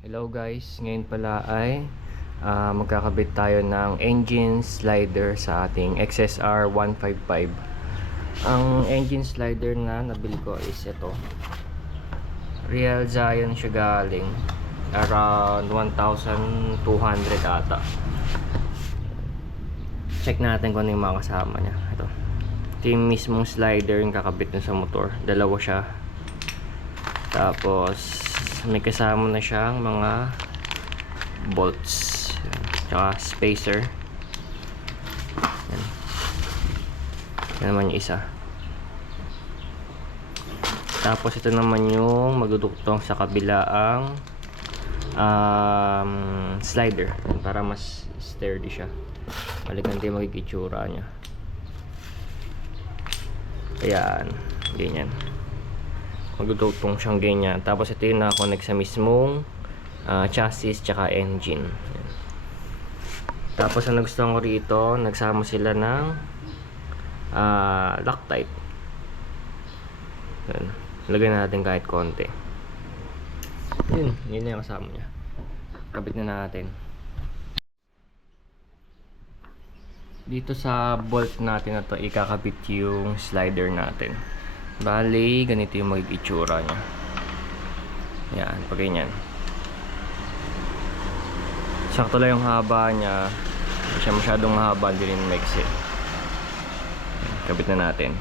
Hello guys, ngayon pala ay magkakabit tayo ng engine slider sa ating XSR 155. Ang engine slider na nabili ko is ito. Real Giant siya galing. Around 1,200 ata. Check natin kung ano yung mga kasama niya. Ito yung mismong slider yung kakabit na sa motor. Dalawa siya. Tapos may kasama na siyang mga bolts, tsaka spacer. Yan naman yung isa. Tapos ito naman yung magduduktong sa kabilaang slider para mas sturdy siya. Balikan tayo magigitsura niya. Ayan, ganyan. Magdudugtong siyang ganyan. Tapos ito yung nakakonect sa mismong chassis tsaka engine. Yan. Tapos ang nagustuhan ko rito, nagsama sila ng Loctite. Yan. Lagyan natin kahit konti. Yun na yung kasama niya. Kabit na natin. Dito sa bolt natin na to, ikakabit yung slider natin. Bali, ganito yung magiging itsura niya. Yan, pag ganyan. Sakto lang yung haba niya. Hindi siya masyadong haba, hindi rin maiksi. Kabit na natin.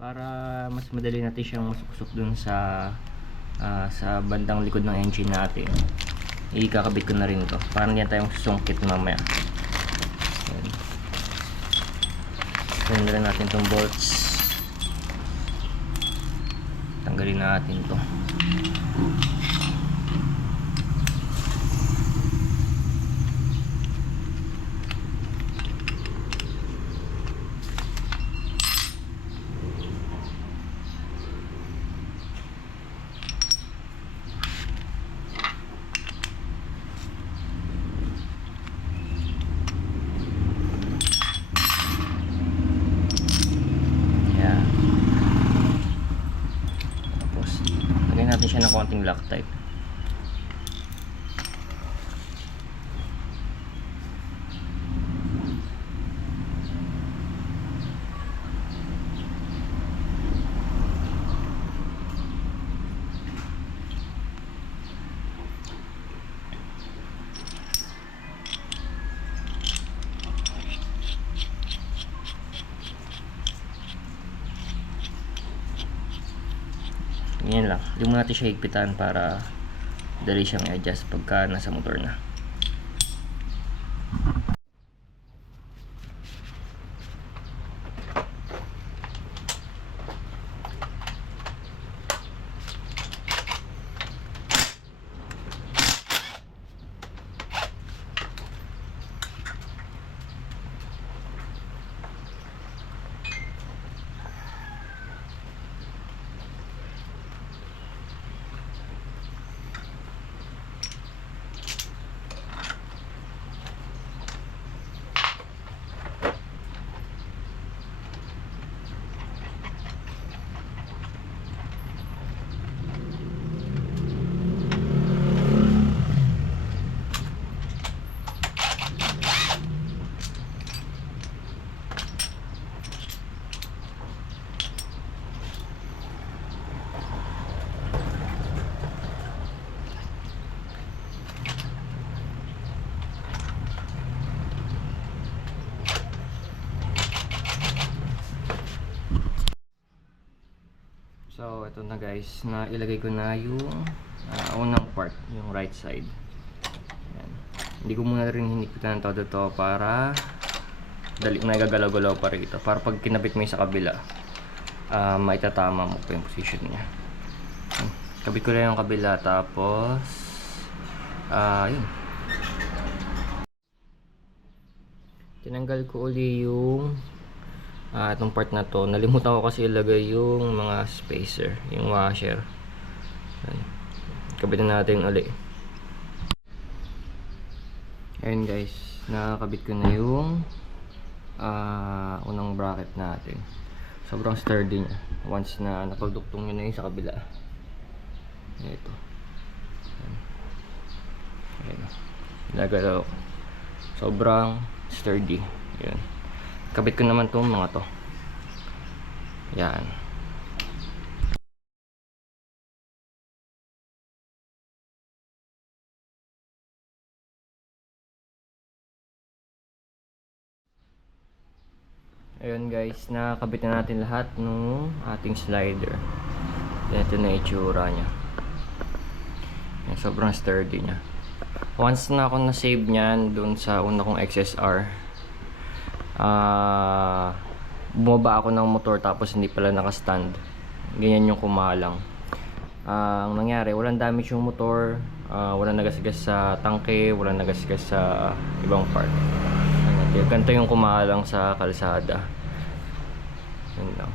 Para mas madali natin siyang masuksok dun sa bandang likod ng engine natin. Ikakabit ko na rin ito. Para hindi tayong susungkit mamaya. Tanggalin natin itong bolts. Tanggalin natin ito. Natin siya ng konting Loctite. Yan lang. Hindi mo natin siya higpitan para dali siyang i-adjust pagka nasa motor na. So, ito na guys, na ilagay ko na yung unang part, yung right side. Ayan. Hindi ko muna rin hinipitan ng todo to para dali na igagalaw-galaw pa rito. Para pag kinabit mo yung sa kabila, maitatama mo pa yung position niya. Ayan. Kabit ko lang yung kabila, tapos yun. Tinanggal ko uli yung itong part na to. Nalimutan ko kasi ilagay yung mga spacer, yung washer. Kabitan natin uli. Ayun guys, nakakabit ko na yung unang bracket natin. Sobrang sturdy niya once na napagduktong nyo na yung sa kabila. Ito. Ayan. Nagalaw. Sobrang sturdy. Ayan. Kabit ko naman itong mga to. Yan. Ayun guys, nakakabit na natin lahat ng ating slider. Ito na itsura niya. Yan, sobrang sturdy niya. Once na ako na-save niyan dun sa una kong XSR, bumaba ako ng motor tapos hindi pala naka-stand. Ganyan yung kumalang. Ang nangyari, walang damage yung motor, walang nagasgas sa tangke, walang nagasgas sa ibang part. Ganito yung kumalang sa kalsada. Yun lang.